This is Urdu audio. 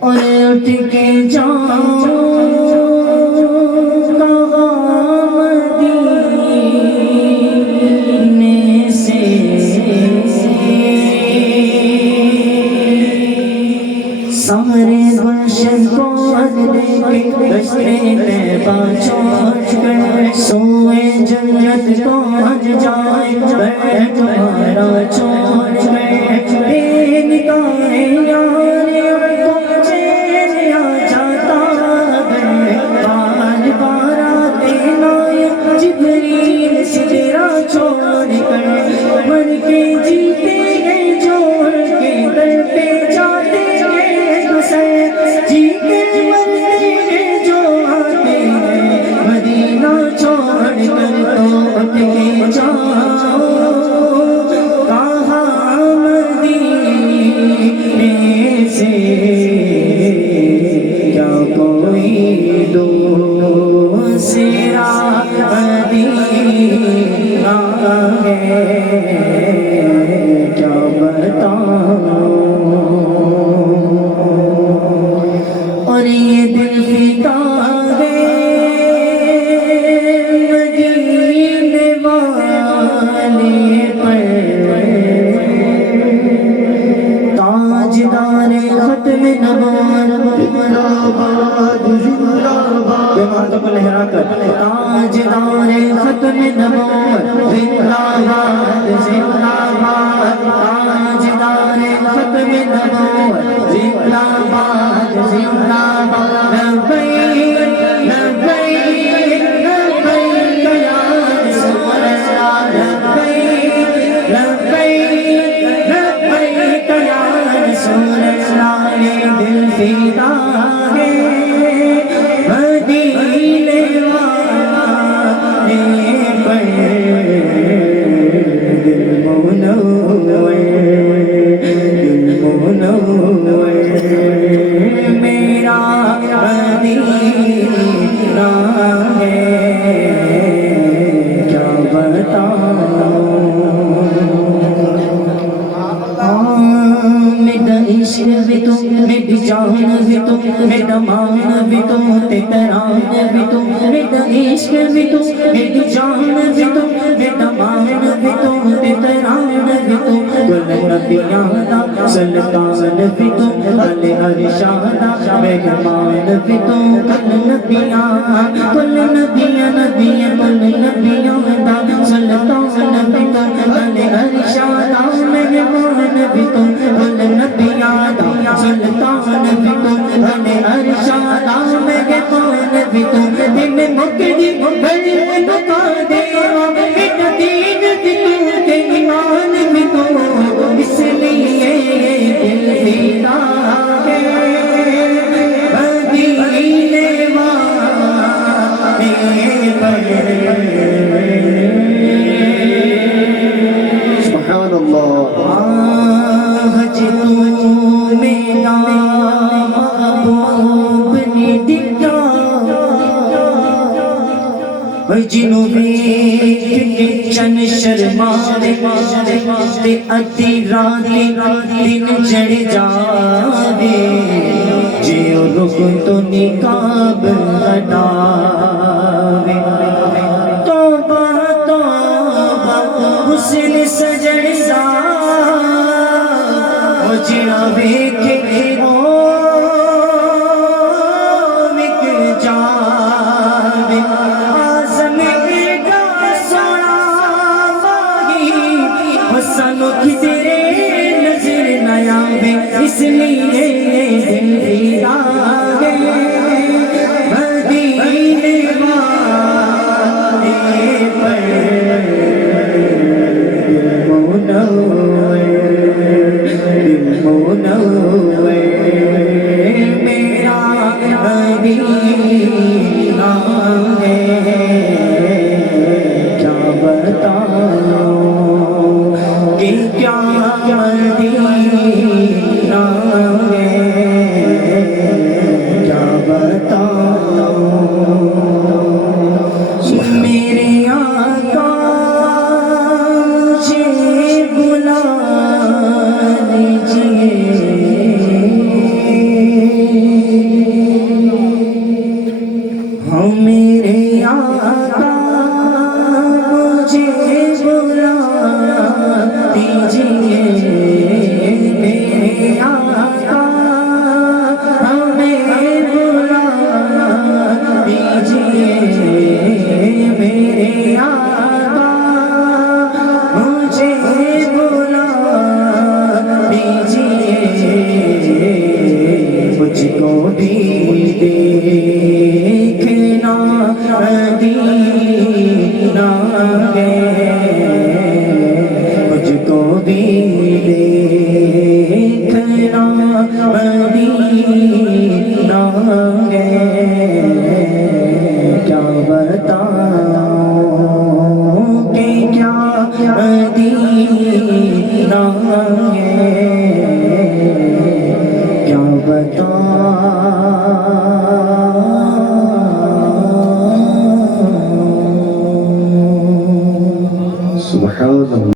اور اٹھ کے جاؤں کہاں مدینے سے، سارے گلشن کو دیکھ دشتے طیبہ چھوڑ کر سوئے جنت کو جائے بیٹھ تمہارا چھوڑ کر بے نگاہ یار کو چین آ جاتا ہے، بار بار آتے نائے جبریل سجرا چھوڑ کر، مر کے جیتے ہیں چھوڑ کے در پہ جاتے ہیں حسین، جی کے مرتے ہیں جو آتے ہیں مدینہ چھوڑ کر، تو اٹھ کے جاؤ کہاں مدینے سے، کیا کوئی دوسرا مدینہ ہے، کیا بتاؤں، اور یہ دل فدا ہے مدینے والے پر، تاجدار ختم نبوت تاجدار ختم نبوت زندہ باد زندہ باد، تاجدار ختم نبوت زندہ باد زندہ باد، لبیک لبیک لبیک یا رسول اللہ، لبیک لبیک لبیک یا رسول اللہ، یہ دل فدا ہے مدینے والے پر، دل منور میرا مدینہ ہے، کیا بتاؤں، میرا عشق بھی تو، میری جان بھی تو، میرا مان بھی تو، تیران بھی تو، میرا عشق بھی تو، میری جان بھی تو، میرا مان بھی تو، تیران بھی تو، کل نبیاں دا سلطان بھی تو، کل ارشادہ مہمان بھی تو، کل نبیاں کل نبیاں نبیاں کل نبیاں دا سلطان بھی تو، کل ارشادہ مہمان بھی تو، کل نبیاں دا سلطان بھی تو، کل ارشادہ مہمان بھی تو، دن مکدی بڑی بتا دے بیٹا دین بھی تو تے ایمان بھی تو، اس لیے دل فدا ہے مدینے والے پر، سبحان اللہ، حج تو میرا محبوب نے دکھا، جنوبی چن شرمانے تے ادھی رات دن چڑھ جاوے، جیو رخ تو نقاب ہٹاوے، توبہ توبہ حسن سجڑ سا جڑا ویکھے او وک جاوے، آزم ایڈا سونا ماہی سانو کدرے نظر نہ آوے، اس لیے دل فدا ہے مدینے والے پر، میرا مدینہ ہے، کیا بتاؤں کہ کیا مدینہ ہے، مجھ کو بھی دے